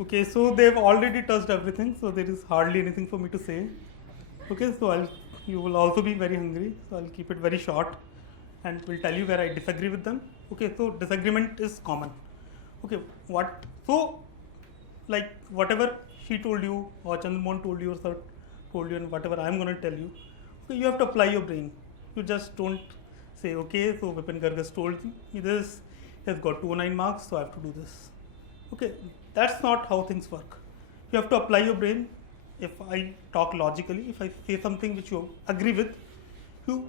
Okay, so they've already touched everything, so there is hardly anything for me to say. Okay, so you will also be very hungry, so I'll keep it very short and will tell you where I disagree with them. Okay, so disagreement is common. Okay, like whatever she told you or Chandramohan told you or sir told you and whatever I'm going to tell you, okay, you have to apply your brain. You just don't say, okay, so Vipin Garg has told me this, he has got 209 marks, so I have to do this. Okay, that's not how things work. You have to apply your brain. If I talk logically, if I say something which you agree with, you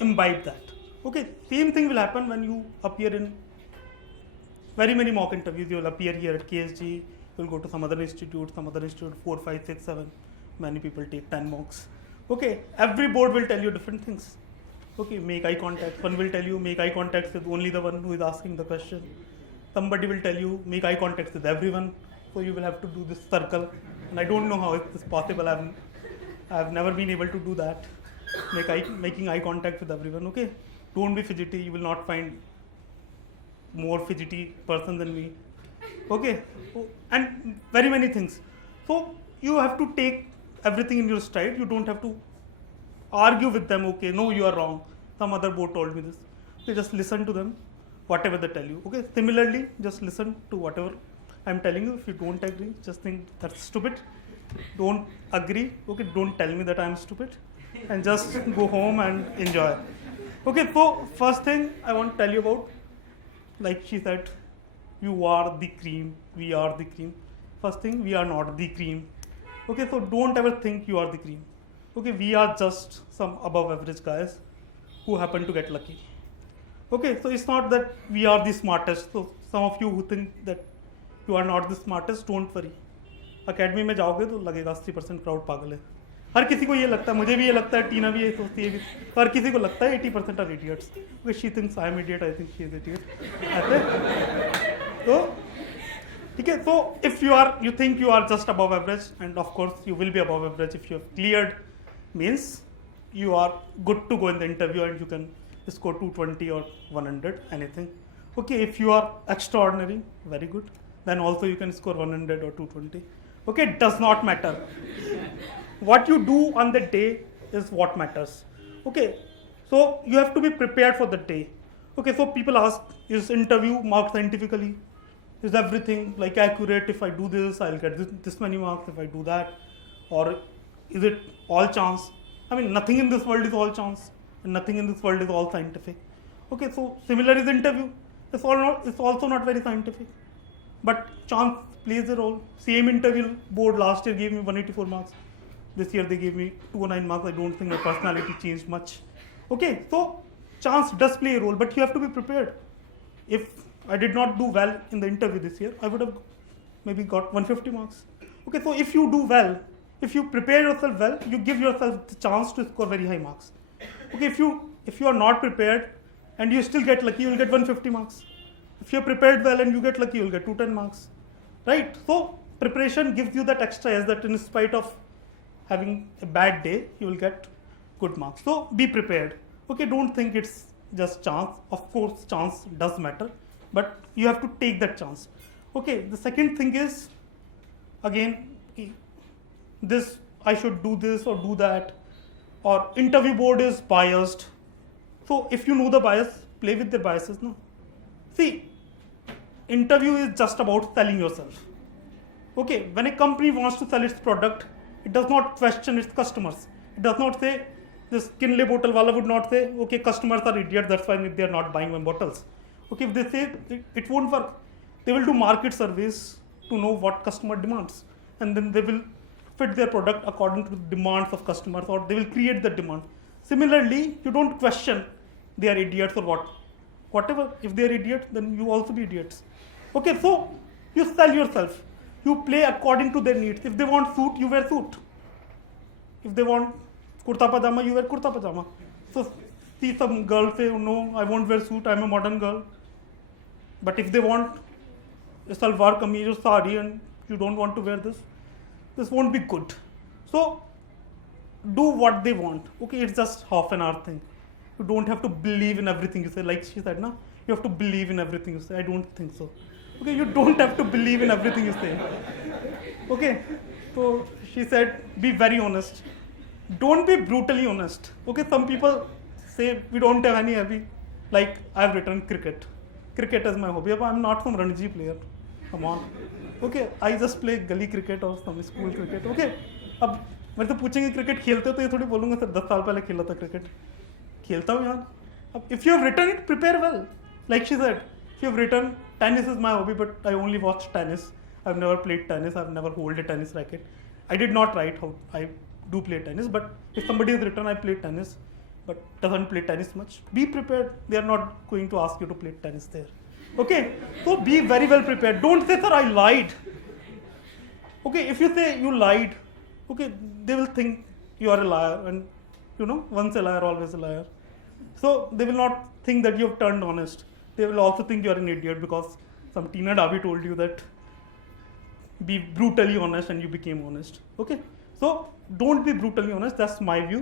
imbibe that. Okay, same thing will happen when you appear in very many mock interviews. You will appear here at KSG, you will go to some other institute, 4, 5, 6, 7. Many people take 10 mocks. Okay, every board will tell you different things. Okay, make eye contact. One will tell you make eye contact with only the one who is asking the question. Somebody will tell you make eye contact with everyone. So you will have to do this circle. And I don't know how it is possible. I've never been able to do that. Making eye contact with everyone. Okay, don't be fidgety. You will not find more fidgety person than me. Okay, and very many things. So you have to take everything in your stride. You don't have to argue with them. Okay, no, you are wrong. Some other board told me this. Okay, just listen to them, whatever they tell you. Okay, similarly, just listen to whatever I'm telling you. If you don't agree, just think that's stupid. Don't agree. Okay, don't tell me that I'm stupid, and just go home and enjoy. Okay, so first thing I want to tell you about, like she said, you are the cream, we are the cream. First thing, we are not the cream. Okay, so don't ever think you are the cream. Okay, we are just some above average guys who happen to get lucky. Okay, so it's not that we are the smartest. So some of you who think that you are not the smartest, don't worry. Academy में जाओगे तो लगेगा 80% crowd पागल है. हर किसी को ये लगता है, मुझे भी ये लगता है, टीना भी ये सोचती है, हर किसी को लगता है 80% are idiots. Okay, she thinks I am idiot, I think she is idiot. तो ठीक है, so if you think you are just above average, and of course you will be above average if you have cleared, means you are good to go in the interview and you can score 220 or 100, anything. Okay, if you are extraordinary, very good, then also you can score 100 or 220. Okay, it does not matter. What you do on the day is what matters. Okay, so you have to be prepared for the day. Okay, so people ask, is interview marked scientifically? Is everything like accurate? If I do this, I'll get this many marks. If I do that, or is it all chance? I mean, nothing in this world is all chance, and nothing in this world is all scientific. Okay, so similar is interview. It's also not very scientific, but chance plays a role. Same interview board last year gave me 184 marks. This year they gave me 209 marks. I don't think my personality changed much. Okay, so chance does play a role, but you have to be prepared. If I did not do well in the interview this year, I would have maybe got 150 marks. Okay, so if you do well, if you prepare yourself well, you give yourself the chance to score very high marks. Okay, if you are not prepared and you still get lucky, you will get 150 marks. If you are prepared well and you get lucky, you will get 210 marks. Right? So preparation gives you that extra edge that in spite of having a bad day, you will get good marks. So be prepared. Okay, don't think it's just chance. Of course, chance does matter, but you have to take that chance. Okay, the second thing is, again, this I should do this or do that, or interview board is biased. So if you know the bias, play with the biases. No, see, interview is just about selling yourself. Okay, when a company wants to sell its product, it does not question its customers. It does not say, this Kinley bottle wala would not say, okay, customers are idiots, that's why they are not buying my bottles. Okay, if they say it won't work, they will do market surveys to know what customer demands, and then they will fit their product according to the demands of customers, or they will create the demand. Similarly, you don't question they are idiots or what. Whatever, if they are idiots, then you also be idiots. Okay, so you sell yourself. You play according to their needs. If they want suit, you wear suit. If they want kurta pajama, you wear kurta pajama. So see some girls say, no, I won't wear suit, I'm a modern girl. But if they want a salwar kameez or sari and you don't want to wear this won't be good. So do what they want. Okay, it's just half an hour thing. You don't have to believe in everything you say. Like she said, no, you have to believe in everything you say. I don't think so. Okay, you don't have to believe in everything you say. Okay, so she said, be very honest. Don't be brutally honest. Okay, some people say we don't have any hobby. Like I've written cricket. Cricket is my hobby, but I'm not some Ranji player. Come on. Okay, I just play gully cricket or some school cricket. Okay, अब मेरे से पूछेंगे cricket खेलते हो तो ये थोड़ी बोलूँगा सर 10 साल पहले खेला था क्रिकेट खेलता हूँ यार अब if you have written it prepare well like she said if you have written tennis is my hobby but I only watch tennis I've never played tennis I've never hold a tennis racket I did not write how I do play tennis but if somebody has written I play tennis but doesn't play tennis much be prepared they are not going to ask you to play tennis there okay so be very well prepared don't say sir I lied okay if you say you lied okay they will think you are a liar and you know once a liar always a liar so they will not think that you have turned honest they will also think you are an idiot because some Tina Davi told you that be brutally honest and you became honest okay so don't be brutally honest that's my view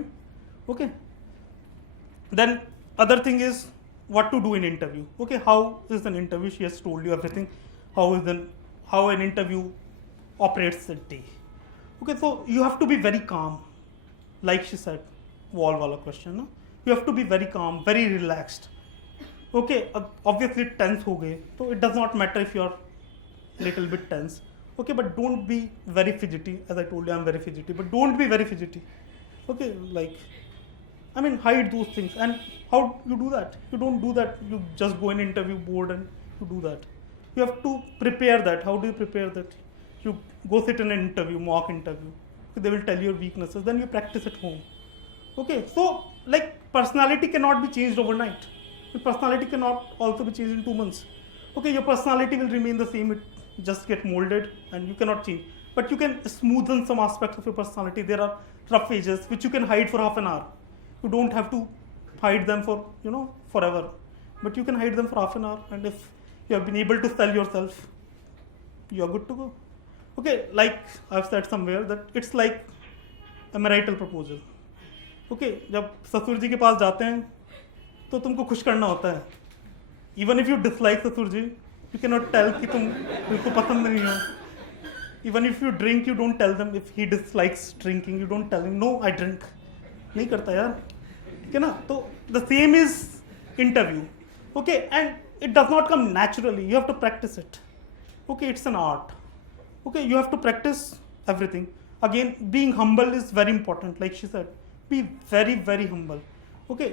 okay then other thing is what to do in interview okay how is an interview she has told you everything how an interview operates a day okay so you have to be very calm like she said wall wala question no? You have to be very calm very relaxed okay obviously tense ho gaye so it does not matter if you're little bit tense okay but don't be very fidgety as I told you I'm very fidgety but don't be very fidgety okay like I mean hide those things and how you do that you don't do that you just go in interview board and you do that you have to prepare that how do you prepare that you go sit in an interview mock interview okay, they will tell your weaknesses then you practice at home okay so like personality cannot be changed overnight your personality cannot also be changed in 2 months okay your personality will remain the same it just get molded and you cannot change but you can smoothen some aspects of your personality there are rough edges which you can hide for half an hour you don't have to hide them for you know forever but you can hide them for half an hour and if you have been able to sell yourself you are good to go okay like I've said somewhere that it's like a marital proposal okay जब ससुर जी के पास जाते हैं तो तुमको खुश करना होता है even if you dislike ससुर जी you cannot tell कि तुम उनको पसंद नहीं हो even if you drink you don't tell them if he dislikes drinking you don't tell him no I drink नहीं करता यार ठीक है ना तो the same is interview okay and it does not come naturally you have to practice it okay it's an art okay you have to practice everything again being humble is very important like she said be very very humble okay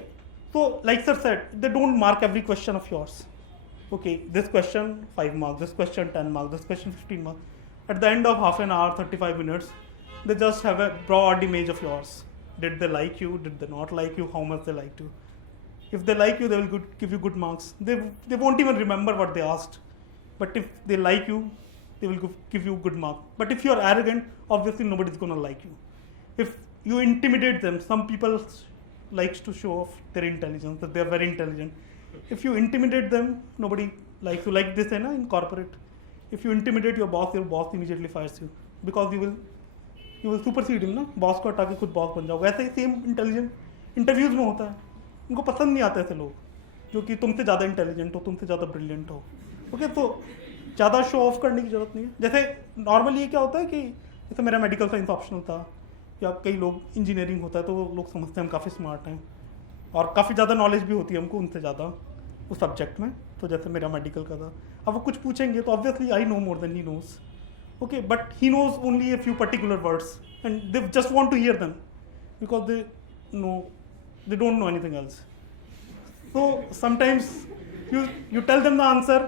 so like sir said they don't mark every question of yours okay this question 5 marks this question 10 marks this question 15 marks at the end of half an hour 35 minutes they just have a broad image of yours did they like you did they not like you how much they liked you if they like you they will give you good marks they won't even remember what they asked but if they like you they will give you good mark but if you are arrogant obviously nobody is going to like you if you intimidate them some people likes to show off their intelligence that they are very intelligent if you intimidate them nobody likes you like this in corporate if you intimidate your boss immediately fires you because you will supersede him ना boss को हटा के खुद boss बन जाओ वैसे ही same intelligent interviews में होता है उनको पसंद नहीं आते ऐसे लोग जो कि तुमसे ज़्यादा इंटेलिजेंट हो तुमसे ज़्यादा ब्रिलियंट हो ओके तो ज़्यादा शो ऑफ करने की ज़रूरत नहीं है जैसे नॉर्मली ये क्या होता है कि जैसे मेरा मेडिकल साइंस ऑप्शनल था या कई लोग इंजीनियरिंग होता है तो वो लोग समझते हैं हम काफ़ी स्मार्ट हैं और काफ़ी ज़्यादा नॉलेज भी होती है हमको उनसे ज़्यादा उस सब्जेक्ट में तो जैसे मेरा मेडिकल का था अब वो कुछ पूछेंगे तो obviously I know more than he knows okay but he knows only a few particular words and they just want to hear them because they don't know anything else so sometimes you tell them the answer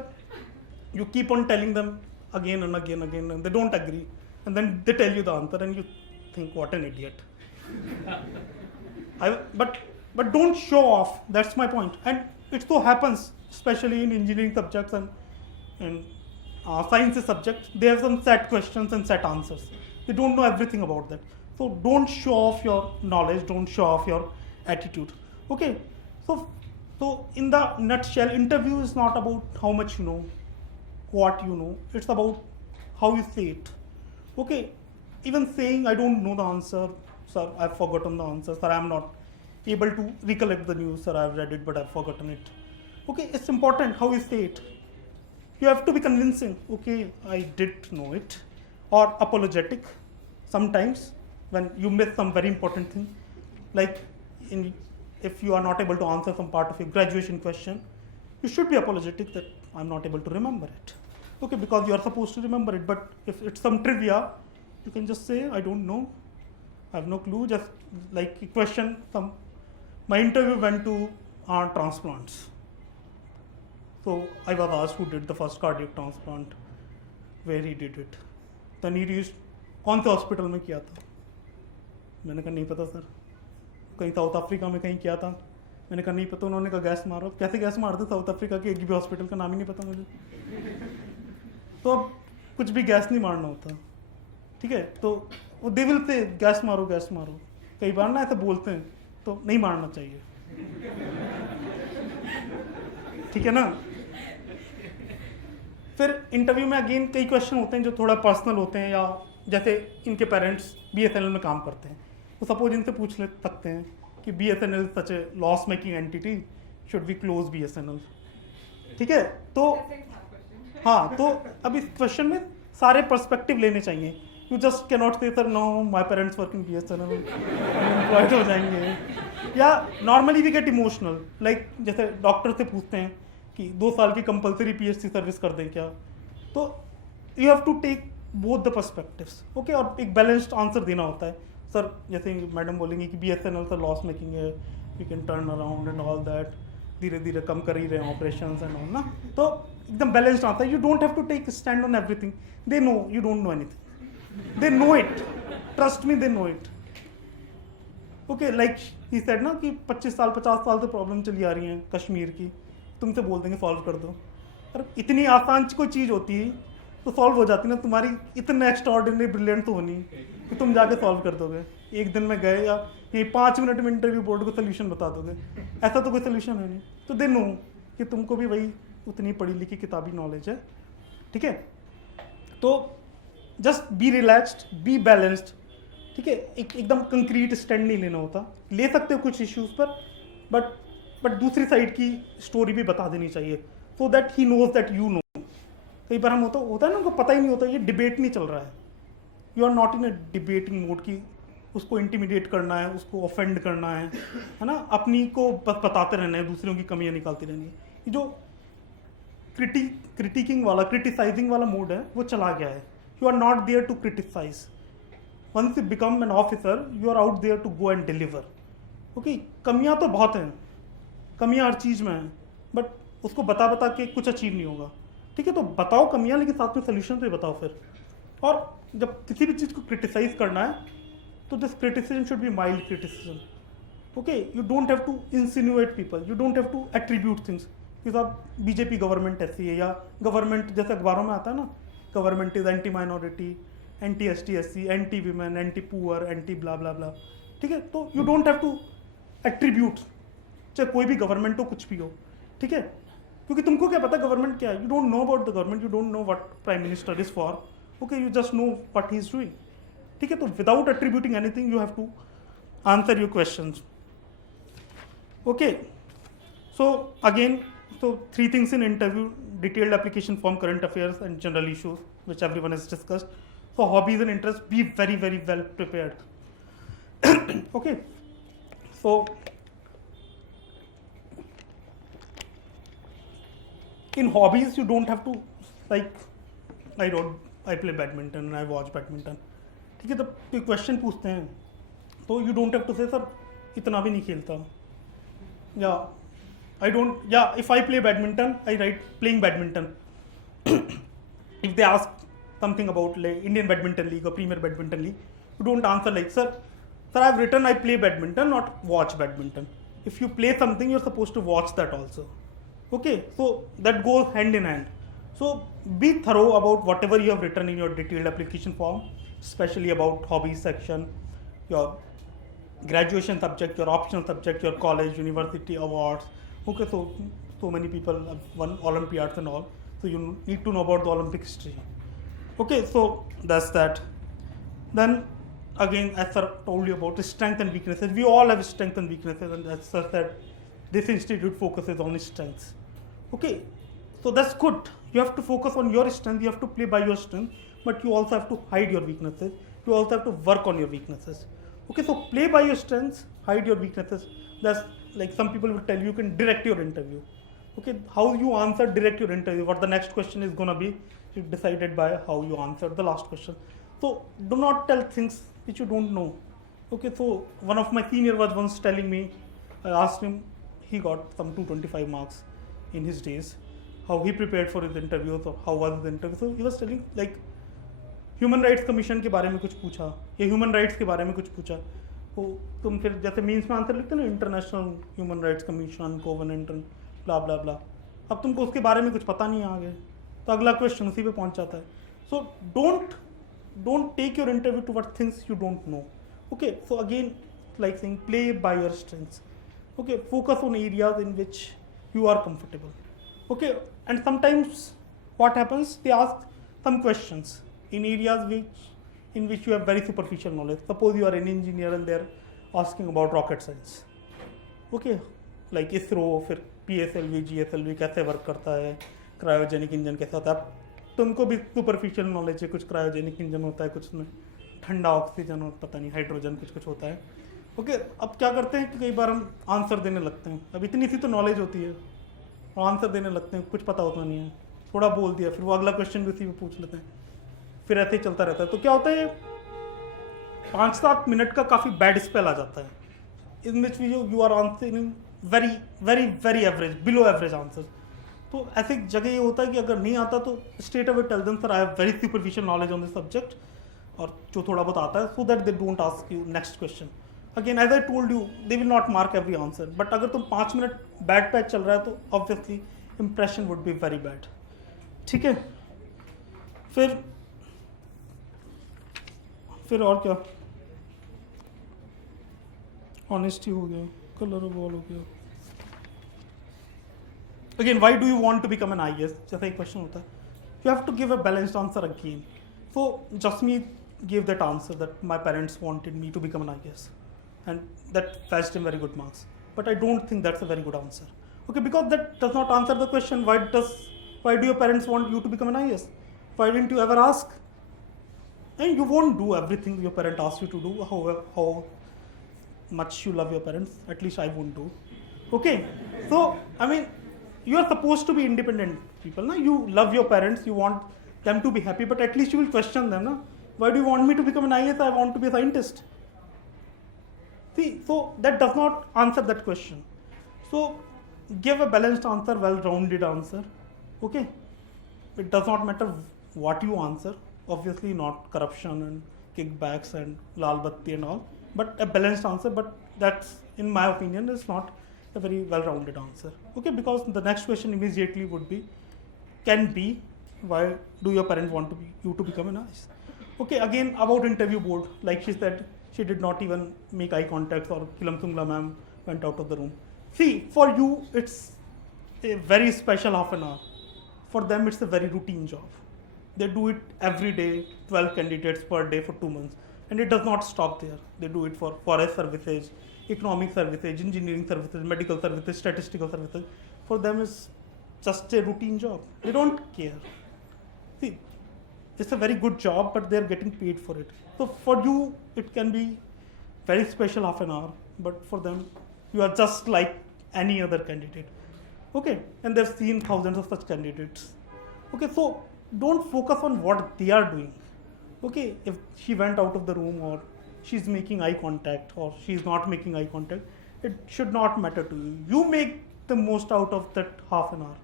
you keep on telling them again and again and they don't agree and then they tell you the answer and you think what an idiot but don't show off that's my point and it so happens especially in engineering subjects and science subject they have some set questions and set answers they don't know everything about that so don't show off your knowledge don't show off your attitude okay so in the nutshell interview is not about how much you know what you know it's about how you say it okay even saying I don't know the answer sir I've forgotten the answer sir I'm not able to recollect the news sir I've read it but I've forgotten it okay it's important how you say it you have to be convincing okay I did know it or apologetic. Sometimes when you miss some very important thing, like if you are not able to answer some part of your graduation question, you should be apologetic that I'm not able to remember it. Okay, because you are supposed to remember it, but if it's some trivia, you can just say, I don't know, I have no clue, just like a question, my interview went to transplants. So I was asked who did the first cardiac transplant, where he did it. Then he used, कौन से hospital में किया था? मैंने कहा नहीं पता sir. कहीं साउथ अफ्रीका में कहीं किया था. मैंने कहा नहीं पता. उन्होंने कहा गैस मारो. कैसे गैस मारते साउथ अफ्रीका के? एक भी हॉस्पिटल का नाम ही नहीं पता मुझे. तो अब कुछ भी गैस नहीं मारना होता, ठीक है. तो वो दे विल से गैस मारो गैस मारो. कई बार ना ऐसे बोलते हैं, तो नहीं मारना चाहिए, ठीक है ना. फिर इंटरव्यू में अगेन कई क्वेश्चन होते हैं जो थोड़ा पर्सनल होते हैं, या जैसे इनके पेरेंट्स BSNL में काम करते हैं, तो सपोज इनसे पूछ ले सकते हैं कि BSNL such a loss making entity, should we close BSNL, ठीक है. तो हाँ, तो अब इस क्वेश्चन में सारे पर्सपेक्टिव लेने चाहिए. You just cannot say sir no my parents work in BSNL, employed हो जाएंगे. या normally we get emotional, like जैसे डॉक्टर से पूछते हैं कि 2 साल की कंपलसरी PhD सर्विस कर दें क्या. तो you have to take both the perspectives, okay. और एक बैलेंस्ड आंसर देना होता है. सर जैसे मैडम बोलेंगे कि BSNL सर लॉस मेकिंग है, we can turn around and all that, धीरे धीरे कम कर ही रहे हैं ऑपरेशन एंड ऑल ना. तो एकदम बैलेंस्ड आता है. You don't have to take stand on everything. They know you don't know anything, they know it, trust me, they know it. Okay, like he said ना कि 25 साल 50 साल से प्रॉब्लम चली आ रही है कश्मीर की, तुमसे बोल देंगे सॉल्व कर दो. अरे इतनी आसान कोई चीज़ होती है तो सॉल्व हो जाती ना. तुम्हारी इतने एक्स्ट्राऑर्डिनरी ब्रिलियंट तो होनी कि तुम जाके सॉल्व कर दोगे. एक दिन में गए या ये 5 मिनट में इंटरव्यू बोर्ड को सोल्यूशन बता दोगे, ऐसा तो कोई सोल्यूशन है नहीं. तो दे नो कि तुमको भी वही उतनी पढ़ी लिखी किताबी नॉलेज है, ठीक है. तो just be relaxed, be balanced, ठीक है. एकदम कंक्रीट स्टैंड नहीं लेना होता. ले सकते हो कुछ इश्यूज पर, बट दूसरी साइड की स्टोरी भी बता देनी चाहिए, so that he knows that you know. कई बार हम होता है ना, उनको पता ही नहीं होता, ये डिबेट नहीं चल रहा है. You are not in a debating mode की उसको इंटिमिडेट करना है, उसको ऑफेंड करना है ना. अपनी को बताते रहना है, दूसरों की कमियां निकालती रहनी है. ये जो क्रिटिकिंग वाला, क्रिटिसाइजिंग वाला मोड है, वो चला गया है. You are not there to criticise. Once you become an officer, you are out there to go and deliver. Okay, कमियां तो बहुत हैं, कमियां हर चीज़ में हैं, बट उसको बता के कुछ अचीव नहीं होगा, ठीक है. तो बताओ कमियां, लेकिन साथ में सोल्यूशन भी बताओ फिर. और जब किसी भी चीज़ को क्रिटिसाइज करना है, तो this criticism should be mild criticism. Okay, you don't have to insinuate people, you don't have to attribute things कि साहब BJP गवर्नमेंट ऐसी है, या गवर्नमेंट जैसे अखबारों में आता है ना, government is anti minority, anti ST SC, anti women, anti poor, anti blah blah blah, ठीक है. तो you don't have to attribute, चाहे कोई भी गवर्नमेंट हो, कुछ भी हो, ठीक है. क्योंकि तुमको क्या पता गवर्नमेंट क्या है. You don't know about the government, you don't know what prime minister is for. Okay, you just know what he is doing, ठीक है. तो without attributing anything, you have to answer your questions. Okay, so again, so 3 things in interview: detailed application form, current affairs, and general issues, which everyone has discussed. So hobbies and interests, be very very well prepared. Okay, so in hobbies you don't have to, like, I play badminton and I watch badminton, ठीक है. तो कोई question पूछते हैं तो you don't have to से sir इतना भी नहीं खेलता, या I don't, yeah, if I play badminton, I write playing badminton. If they ask something about like Indian Badminton League or Premier Badminton League, you don't answer like, sir, I've written I play badminton, not watch badminton. If you play something, you're supposed to watch that also. Okay, so that goes hand in hand. So be thorough about whatever you have written in your detailed application form, especially about hobbies section, your graduation subject, your optional subject, your college, university awards. Okay, so many people have won Olympiads and all, so you need to know about the Olympic history. Okay, so that's that. Then again, as sir told you about strengths and weaknesses, we all have strengths and weaknesses, and as sir said, this institute focuses on strengths. Okay, so that's good. You have to focus on your strength, you have to play by your strength, but you also have to hide your weaknesses. You also have to work on your weaknesses. Okay, so play by your strengths, hide your weaknesses. That's like some people will tell you, you can direct your interview. Okay, how you answer, direct your interview. What the next question is gonna be decided by how you answer the last question. So do not tell things which you don't know. Okay, so one of my senior was once telling me, I asked him, he got some 225 marks in his days, how he prepared for his interview, so how was his interview. So he was telling like human rights commission के बारे में कुछ पूछा या human rights के बारे में कुछ पूछा, वो तुम फिर जैसे मीन्स में आंसर लिखते ना, international human rights commission covenant blah blah blah, अब तुमको उसके बारे में कुछ पता नहीं है आगे, तो अगला क्वेश्चन उसी पे पहुंच जाता है. So don't take your interview to what things you don't know. Okay, so again like saying play by your strengths. Okay, focus on areas in which you are comfortable. Okay, and sometimes what happens, they ask some questions in areas in which you have very superficial knowledge. Suppose you are an engineer and they are asking about rocket science. Okay, like ISRO, फिर PSLV, GSLV कैसे work करता है, cryogenic engine कैसा होता है. तुमको भी superficial knowledge है, कुछ क्रायोजेनिक इंजन होता है, कुछ में ठंडा ऑक्सीजन और पता नहीं हाइड्रोजन कुछ होता है. ओके, अब क्या करते हैं कि कई बार हम आंसर देने लगते हैं. अब इतनी सी तो नॉलेज होती है और आंसर देने लगते हैं, कुछ पता होता नहीं है, थोड़ा बोल दिया, फिर वो अगला क्वेश्चन भी उसी में पूछ लेते हैं, फिर ऐसे ही चलता रहता है. तो क्या होता है, 5-7 मिनट का काफ़ी बैड स्पेल आ जाता है, in which you are answering very very very average, below average answer. तो ऐसी जगह ये होता है कि अगर नहीं आता तो straight away tell them sir I have very superficial knowledge on this subject, और जो थोड़ा बहुत आता है, so that they don't ask you next question. Again as I told you, they will not mark every answer, but अगर तुम 5 minute bad patch चल रहा है तो obviously impression would be very bad. ठीक है, फिर और क्या, ऑनेस्टी हो गया, कलर ऑफ बॉल हो गया. Again why do you want to become an IAS, जैसा एक क्वेश्चन होता है, you have to give a balanced answer again. So Jasmeet gave that answer that my parents wanted me to become an IAS, and that fetched him very good marks. But I don't think that's a very good answer. Okay, because that does not answer the question. Why do your parents want you to become an IAS? Why didn't you ever ask? And you won't do everything your parent asks you to do, how much you love your parents. At least I won't do. Okay, so I mean, you are supposed to be independent people, na? You love your parents, you want them to be happy, but at least you will question them, na? Why do you want me to become an IAS? I want to be a scientist. See, so that does not answer that question. So give a balanced answer, well-rounded answer. Okay, it does not matter what you answer, obviously not corruption and kickbacks and lal batti and all, but a balanced answer. But that's, in my opinion, is not a very well-rounded answer. Okay, because the next question immediately can be why do your parents want you to become an IAS? Okay, again about interview board, like she said, she did not even make eye contact, or Kilam Sungla ma'am went out of the room. See, for you it's a very special half an hour. For them it's a very routine job. They do it every day, 12 candidates per day for 2 months, and it does not stop there. They do it for forest services, economic services, engineering services, medical services, statistical services. For them it's just a routine job. They don't care. See, it's a very good job, but they're getting paid for it. So for you, it can be very special half an hour, but for them, you are just like any other candidate. Okay, and they've seen thousands of such candidates. Okay, so don't focus on what they are doing. Okay, if she went out of the room, or she's making eye contact, or she's not making eye contact, it should not matter to you. You make the most out of that half an hour.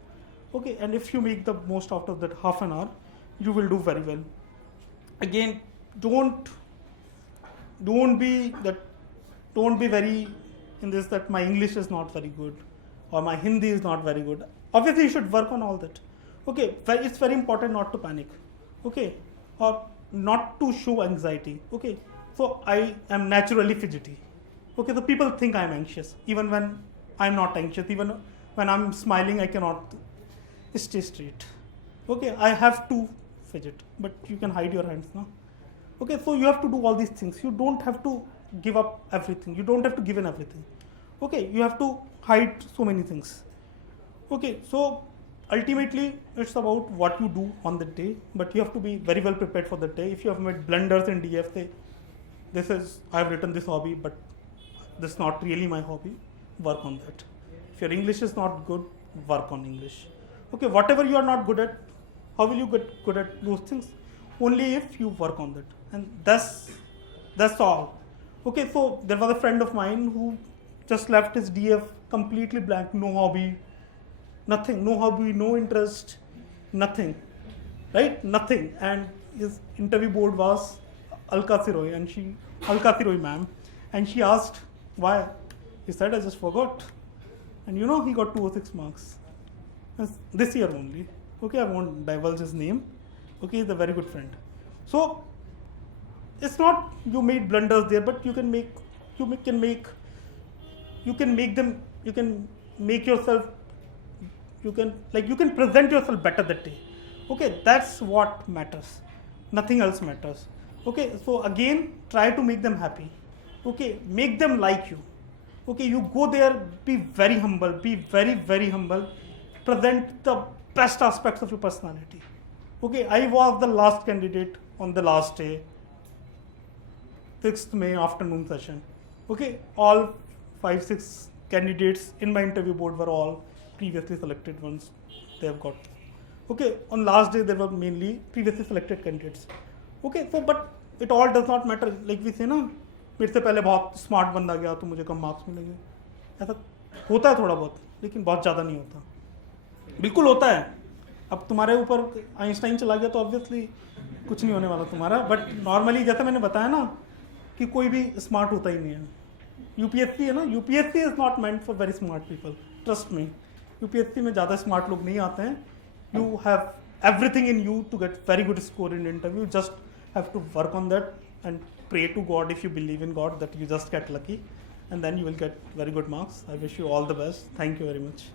Okay, and if you make the most out of that half an hour, you will do very well. Again, don't be very in this that my English is not very good or my Hindi is not very good. Obviously you should work on all that. Okay, it's very important not to panic. Okay, or not to show anxiety. Okay, so I am naturally fidgety. Okay, so people think I'm anxious even when I'm not anxious. Even when I'm smiling, I cannot stay straight. Okay, I have to fidget, but you can hide your hands now. Okay, so you have to do all these things. You don't have to give up everything. You don't have to give in everything. Okay, you have to hide so many things. Okay, so ultimately it's about what you do on the day, but you have to be very well prepared for the day. If you have made blunders in DF, say, this is, I've written this hobby, but this is not really my hobby, work on that. If your English is not good, work on English. Okay, whatever you are not good at, how will you get good at those things? Only if you work on that. And that's all. Okay, so there was a friend of mine who just left his DF completely blank, no hobby, nothing, no hobby, no interest, nothing, right? Nothing. And his interview board was Alka Siroy, Alka Siroy ma'am, and she asked why. He said, I just forgot. And you know, he got 206 marks. This year only. Okay, I won't divulge his name. Okay, he's a very good friend. So it's not you made blunders there, but you can make yourself, you can present yourself better that day. Okay, that's what matters. Nothing else matters. Okay, so again, try to make them happy. Okay, make them like you. Okay, you go there, be very humble, be very, very humble. Present the best aspects of your personality. Okay, I was the last candidate on the last day, 6th May afternoon session. Okay, all 5-6 candidates in my interview board were all previously selected ones. They have got. Okay, on last day there were mainly previously selected candidates. Okay, so but it all does not matter. Like we say ना, मेरे से पहले बहुत smart बंदा गया तो मुझे कम marks मिलेंगे. ऐसा होता है थोड़ा बहुत, लेकिन बहुत ज़्यादा नहीं होता. बिल्कुल होता है. अब तुम्हारे ऊपर आइंस्टाइन चला गया तो ऑब्वियसली कुछ नहीं होने वाला तुम्हारा. बट नॉर्मली जैसे मैंने बताया ना कि कोई भी स्मार्ट होता ही नहीं है. यूपीएससी है ना, UPSC is not meant for very smart people, trust me. UPSC में ज़्यादा स्मार्ट लोग नहीं आते हैं. You have everything in you to get very good score in interview. Just have to work on that and pray to God, if you believe in God, that you just get lucky, and then you will get very good marks. I wish you all the best. Thank you very much.